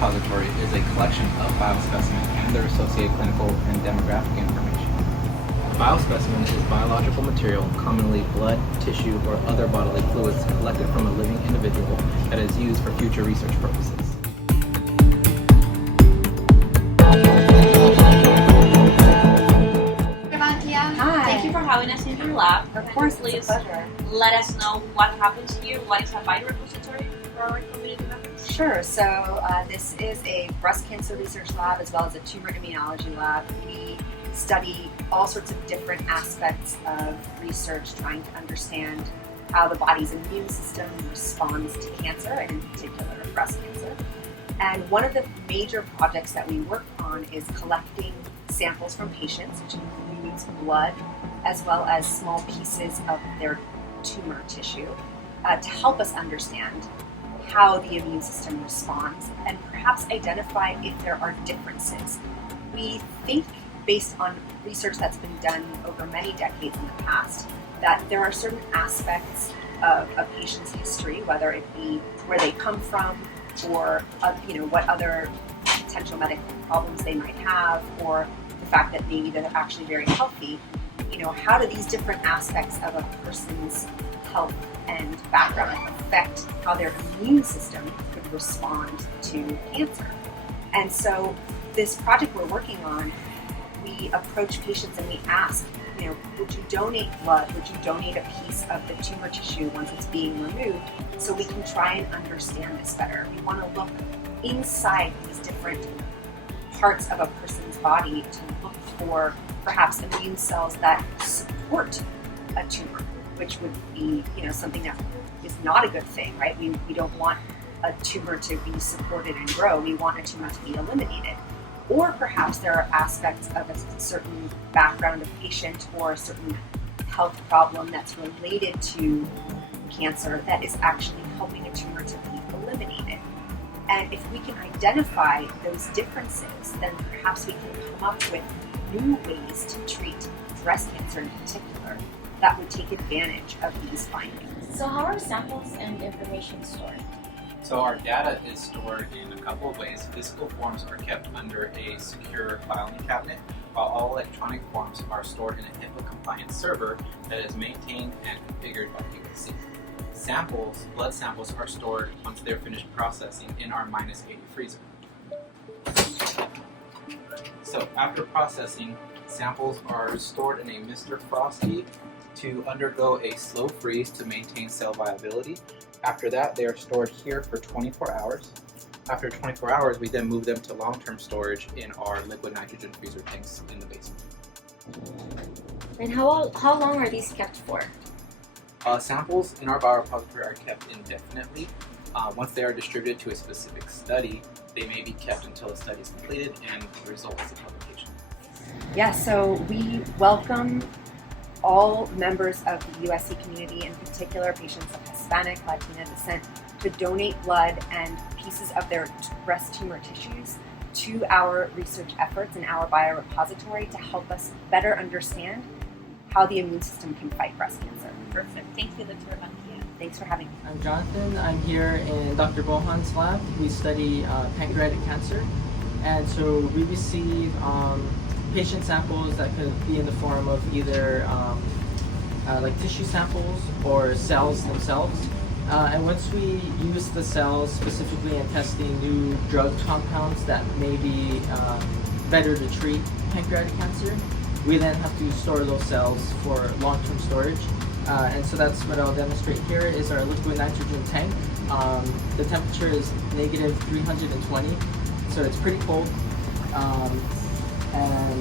Biorepository is a collection of biospecimens and their associated clinical and demographic information. A biospecimen is biological material, commonly blood, tissue, or other bodily fluids collected from a living individual that is used for future research purposes. Hi. Thank you for having us in your lab. Of course, Please it's a pleasure. let us know what happens here. What is a biorepository for our community members? Sure. So this is a breast cancer research lab as well as a tumor immunology lab. We study all sorts of different aspects of research trying to understand how the body's immune system responds to cancer, and in particular breast cancer. And one of the major projects that we work on is collecting samples from patients, which includes blood as well as small pieces of their tumor tissue, to help us understand how the immune system responds and perhaps identify if there are differences. We think, based on research that's been done over many decades in the past, that there are certain aspects of a patient's history, whether it be where they come from or what other potential medical problems they might have, or the fact that maybe they're actually very healthy. How do these different aspects of a person's health and background affect how their immune system could respond to cancer? And so this project we're working on, we approach patients and we ask, would you donate blood? Would you donate a piece of the tumor tissue once it's being removed, so we can try and understand this better? We want to look inside these different parts of a person's body to look for perhaps immune cells that support a tumor, which would be something that is not a good thing, right? We don't want a tumor to be supported and grow. We want a tumor to be eliminated. Or perhaps there are aspects of a certain background of patient or a certain health problem that's related to cancer that is actually helping a tumor to be eliminated. And if we can identify those differences, then perhaps we can come up with new ways to treat breast cancer in particular that would take advantage of these findings. So how are samples and information stored? So our data is stored in a couple of ways. Physical forms are kept under a secure filing cabinet, while all electronic forms are stored in a HIPAA-compliant server that is maintained and configured by USC. Blood samples, are stored once they're finished processing in our -80 freezer. So after processing, samples are stored in a Mr. Frosty to undergo a slow freeze to maintain cell viability. After that, they are stored here for 24 hours. After 24 hours, we then move them to long-term storage in our liquid nitrogen freezer tanks in the basement. And how long are these kept for? Samples in our biorepository are kept indefinitely. Once they are distributed to a specific study, they may be kept until the study is completed and the result is a publication. Yeah, so we welcome all members of the USC community, in particular patients of Hispanic, Latina descent, to donate blood and pieces of their breast tumor tissues to our research efforts in our biorepository to help us better understand how the immune system can fight breast cancer. Perfect. Thank you, Dr. Bankia. Thanks for having me. I'm Jonathan. I'm here in Dr. Bohan's lab. We study pancreatic cancer, and so we receive patient samples that could be in the form of either like tissue samples or cells themselves. And once we use the cells specifically in testing new drug compounds that may be better to treat pancreatic cancer, we then have to store those cells for long-term storage. And so that's what I'll demonstrate here is our liquid nitrogen tank. The temperature is negative 320, so it's pretty cold. And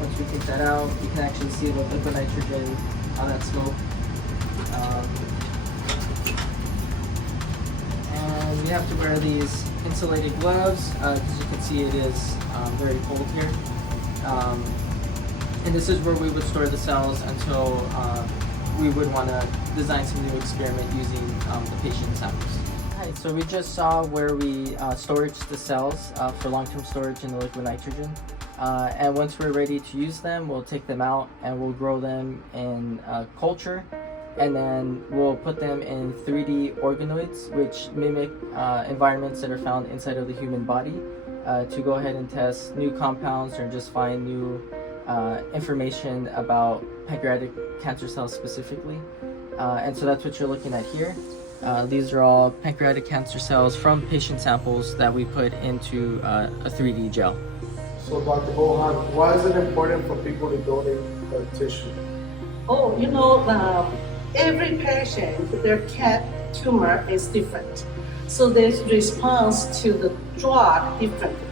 once we take that out, you can actually see the liquid nitrogen on that scope. And we have to wear these insulated gloves because you can see it is very cold here. And this is where we would store the cells until we would want to design some new experiment using the patient samples. Alright, so we just saw where we storage the cells for long-term storage in the liquid nitrogen. And once we're ready to use them, we'll take them out and we'll grow them in culture and then we'll put them in 3D organoids, which mimic environments that are found inside of the human body, to go ahead and test new compounds or just find new information about pancreatic cancer cells specifically. And so that's what you're looking at here. These are all pancreatic cancer cells from patient samples that we put into a 3D gel. So Dr. Bohan, why is it important for people to donate tissue? Oh, every patient, their tumor is different. So their response to the drug differently.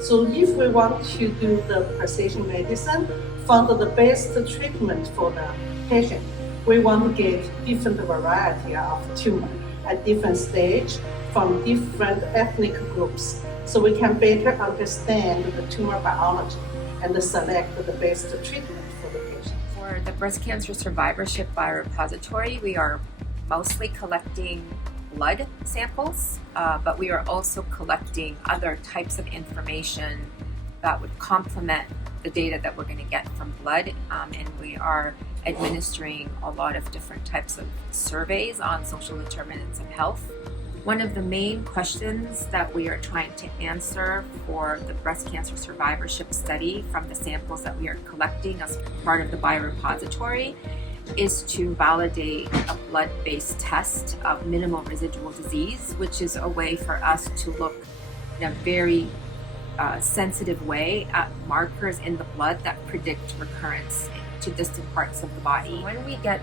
So if we want to do the precision medicine, find the best treatment for the patient, we want to give different variety of tumor at different stage from different ethnic groups. So we can better understand the tumor biology and select the best treatment for the patient. For the breast cancer survivorship biorepository, we are mostly collecting blood samples, but we are also collecting other types of information that would complement the data that we're going to get from blood, and we are administering a lot of different types of surveys on social determinants of health. One of the main questions that we are trying to answer for the breast cancer survivorship study from the samples that we are collecting as part of the biorepository is to validate a blood-based test of minimal residual disease, which is a way for us to look in a very sensitive way at markers in the blood that predict recurrence to distant parts of the body. When we get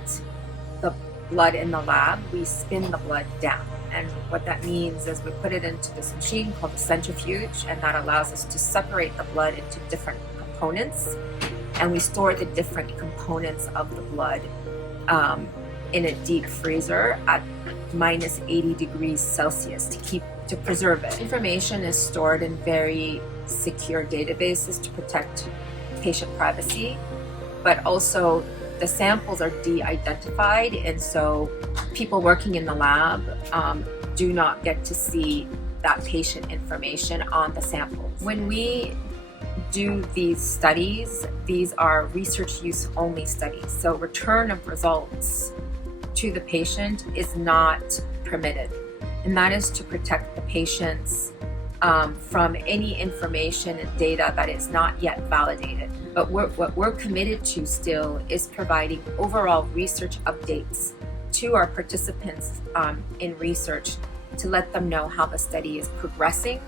the blood in the lab, we spin the blood down. And what that means is we put it into this machine called the centrifuge, and that allows us to separate the blood into different components. And we store the different components of the blood in a deep freezer at minus 80 degrees Celsius to preserve it. Information is stored in very secure databases to protect patient privacy, but also the samples are de-identified, and so people working in the lab do not get to see that patient information on the samples. When we do these studies, these are research use only studies, so return of results to the patient is not permitted, and that is to protect the patients from any information and data that is not yet validated. But what we're committed to still is providing overall research updates to our participants in research to let them know how the study is progressing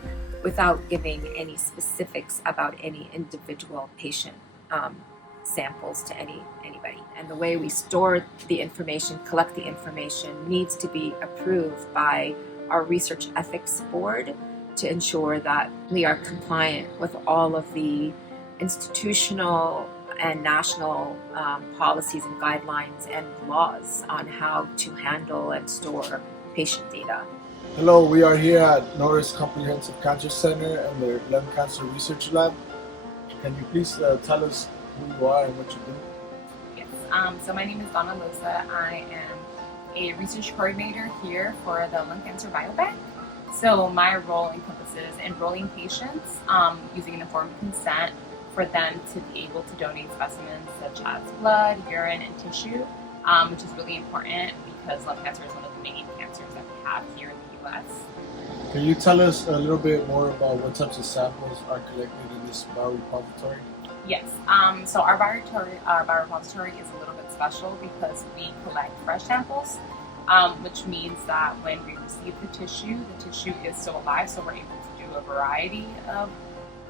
without giving any specifics about any individual patient samples to anybody. And the way we store the information, collect the information, needs to be approved by our research ethics board to ensure that we are compliant with all of the institutional and national policies and guidelines and laws on how to handle and store patient data. Hello, we are here at Norris Comprehensive Cancer Center and their Lung Cancer Research Lab. Can you please tell us who you are and what you do? Yes, so my name is Donna Loza. I am a research coordinator here for the Lung Cancer Biobank. So my role encompasses enrolling patients using an informed consent for them to be able to donate specimens such as blood, urine, and tissue, which is really important because lung cancer is one of the main cancers that we have here in the U.S. Can you tell us a little bit more about what types of samples are collected in this biorepository? Yes, so our biorepository is a little bit special because we collect fresh samples, which means that when we receive the tissue is still alive, so we're able to do a variety of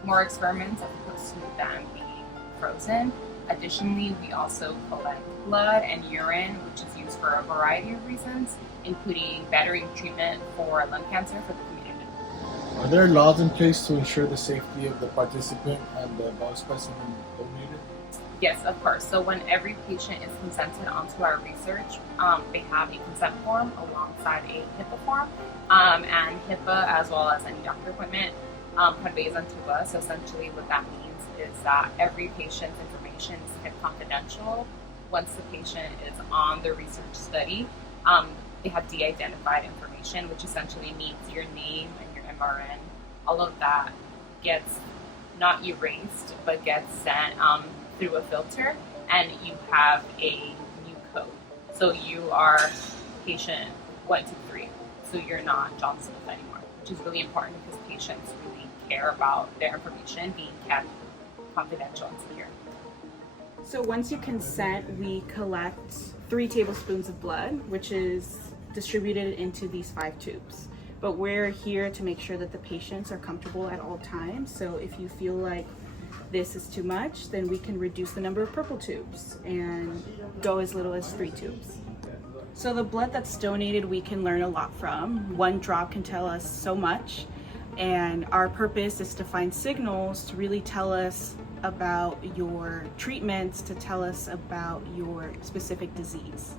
more experiments as opposed to them being frozen. Additionally, we also collect blood and urine, which is used for a variety of reasons, including bettering treatment for lung cancer for the community. Are there laws in place to ensure the safety of the participant and the biospecimen donated? Yes, of course. So when every patient is consented onto our research, they have a consent form alongside a HIPAA form, and HIPAA, as well as any doctor equipment, conveys onto us. So essentially what that means is that every patient's information is kept confidential. Once the patient is on the research study, they have de-identified information, which essentially means your name and your MRN. All of that gets not erased, but gets sent through a filter, and you have a new code. So you are patient 123. So you're not John Smith anymore, which is really important because patients really care about their information being kept confidential and secure. So once you consent, we collect 3 tablespoons of blood, which is distributed into these 5 tubes. But we're here to make sure that the patients are comfortable at all times. So if you feel like this is too much, then we can reduce the number of purple tubes and go as little as 3 tubes. So the blood that's donated, we can learn a lot from. 1 drop can tell us so much. And our purpose is to find signals to really tell us about your treatments, to tell us about your specific disease.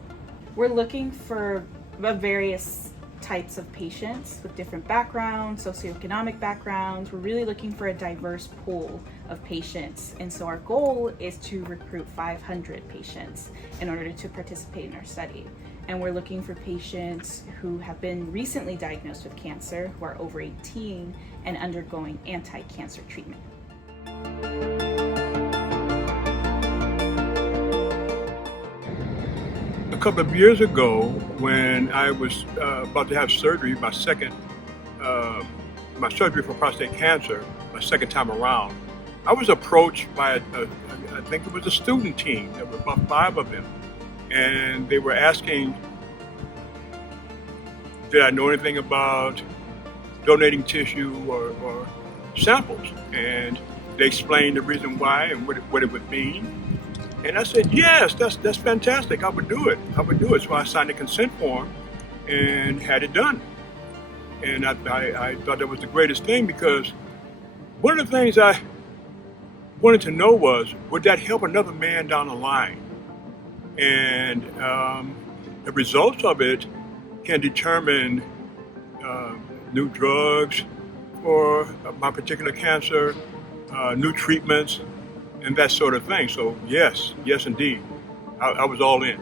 We're looking for various types of patients with different backgrounds, socioeconomic backgrounds. We're really looking for a diverse pool of patients. And so our goal is to recruit 500 patients in order to participate in our study. And we're looking for patients who have been recently diagnosed with cancer, who are over 18 and undergoing anti-cancer treatment. A couple of years ago, when I was about to have surgery, my surgery for prostate cancer, my second time around, I was approached by I think it was a student team. There were about 5 of them, and they were asking, did I know anything about donating tissue or samples? And they explained the reason why and what it would mean. And I said, yes, that's fantastic. I would do it. So I signed a consent form and had it done. And I thought that was the greatest thing, because one of the things I wanted to know was, would that help another man down the line? And the results of it can determine new drugs for my particular cancer, new treatments, and that sort of thing. So yes indeed, I was all in.